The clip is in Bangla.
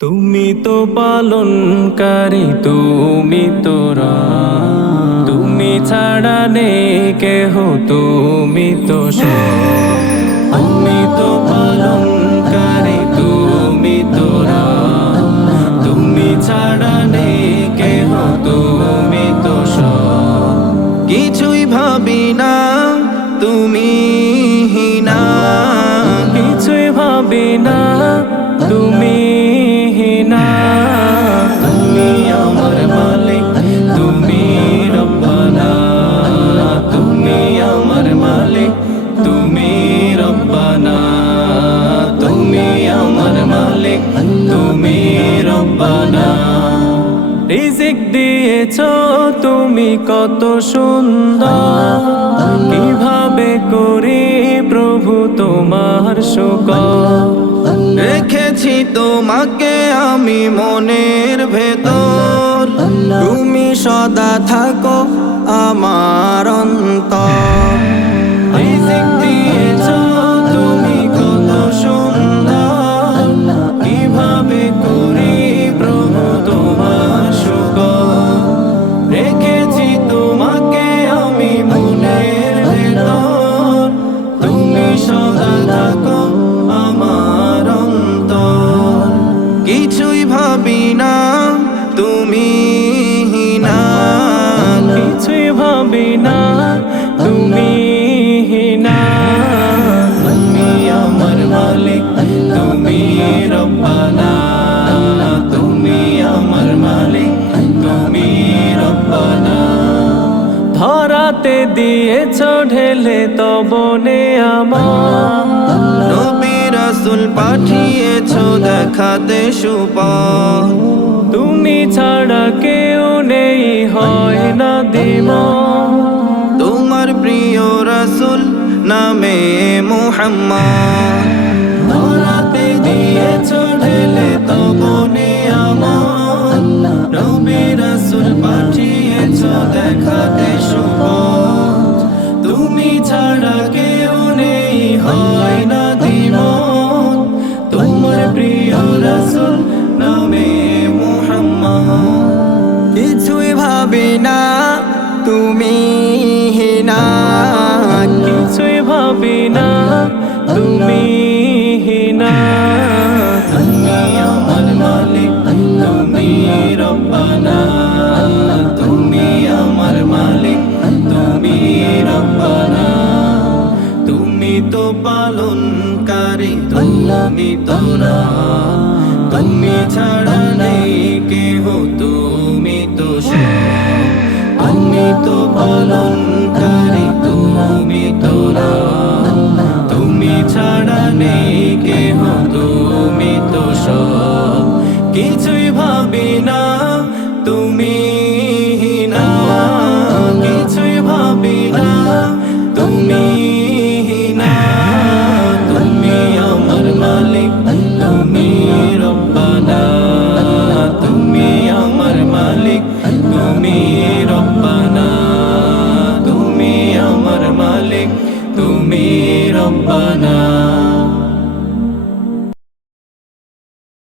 তুমি তো পালনকারী, তুমি তোরা, তুমি ছাড়া নেই কেহ, তুমি তো সব। তুমি তো পালনকারী, তুমি তোরা, তুমি ছাড়া নেই কেহ, তুমি তো সব। কিছুই ভাবি না তুমি হীনা, কিছুই ভাবি না তুমি হীনা। তুমি আমার মালিক, তুমি রব্বানা। তুমি আমার মালিক, তুমি রব্বানা। তুমি আমার মালিক, তুমি রব্বানা। রিজিক দিয়েছো তুমি কত সুন্দর, কিভাবে করি প্রভু তোমার শুকর। রেখেছি তোমাকে আমি মনের ভেতর, তুমি সদা থাকো আমার অন্তর। রিজিক দিয়েছো তুমি কত সুন্দর, কিভাবে করি প্রভু তোমার শুকর। রেখেছি তোমাকে আমি মনের ভেতর, তুমি সদা থাকো আমার অন্তর। কিছুই ভাবি না তুমি হীনা, কিছুই ভাবি না তুমি হীনা। তুমি আমার মালিক, তুমি রব্বানা। তুমি আমার মালিক, তুমি রব্বানা। ধরাতে দিয়েছ ঢেলে তবনে আমার, নবী রাসূল পাঠিয়েছো দেখাতে সুপথ। তুমি ছাড়া কেউ নেই, হয় না দ্বিমত। তোমার প্রিয় রাসূল নামে মুহাম্মদ। ধরাতে দিয়েছ ঢেলে তবনে আমার, নবী রাসূল পাঠিয়েছ দেখাতে সুপথ। তুমি ছাড়া কেউ নেই, হয় না দ্বিমত। তোমার প্রিয় রাসূল নামে মুহাম্মদ। কিছুই ভাবি না তুমি হীনা, কিছুই ভাবি না তুমি হীনা। তুমি আমার মালিক, তুমি রব্বানা। তুমি আমার মালিক, তুমি রব্বানা। তুমি তো পালনকারী, তুমি তোরা, তুমি ছাড়া নেই কেহ, তুমি তো সব। তুমি তো পালনকারী, তুমি তোরা, তুমি ছাড়া নেই কেহ, তুমি তো সব। কিছুই ভাবি না তুমি হীনা, কিছুই ভাবি না তুমি হীনা। তুমি আমার মালিক, তুমি রব্বানা। তুমি আমার মালিক, তুমি রব্বানা। তুমি আমার মালিক, তুমি রব্বানা।